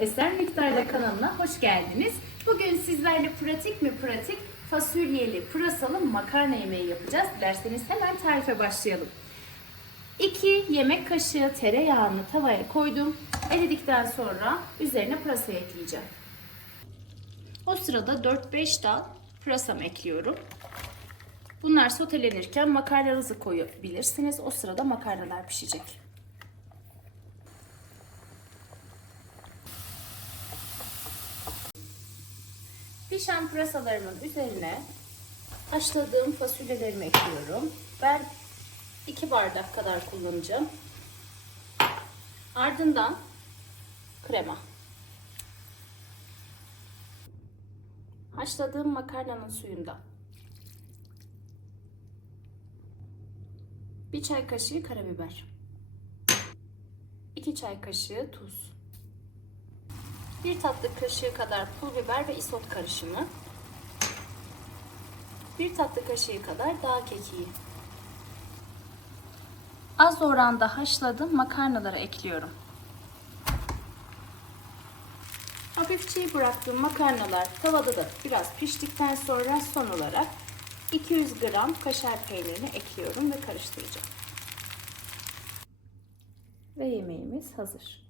Eser Miktar'la kanalına hoş geldiniz. Bugün sizlerle pratik mi pratik fasulyeli pırasalı makarna yemeği yapacağız. Dilerseniz hemen tarife başlayalım. 2 yemek kaşığı tereyağını tavaya koydum. Eridikten sonra üzerine pırasa ekleyeceğim. O sırada 4-5 dal pırasam ekliyorum. Bunlar sotelenirken makarnanızı koyabilirsiniz. O sırada makarnalar pişecek. Pişen pırasalarımın üzerine haşladığım fasulyelerimi ekliyorum. Ben 2 bardak kadar kullanacağım. Ardından krema. Haşladığım makarnanın suyunda. Bir çay kaşığı karabiber. 2 çay kaşığı tuz. 1 tatlı kaşığı kadar pul biber ve isot karışımı. 1 tatlı kaşığı kadar dağ kekiği. Az oranda haşladığım makarnaları ekliyorum. Hafif çiğ bıraktığım makarnalar tavada da biraz piştikten sonra son olarak 200 gram kaşar peynirini ekliyorum ve karıştıracağım. Ve yemeğimiz hazır.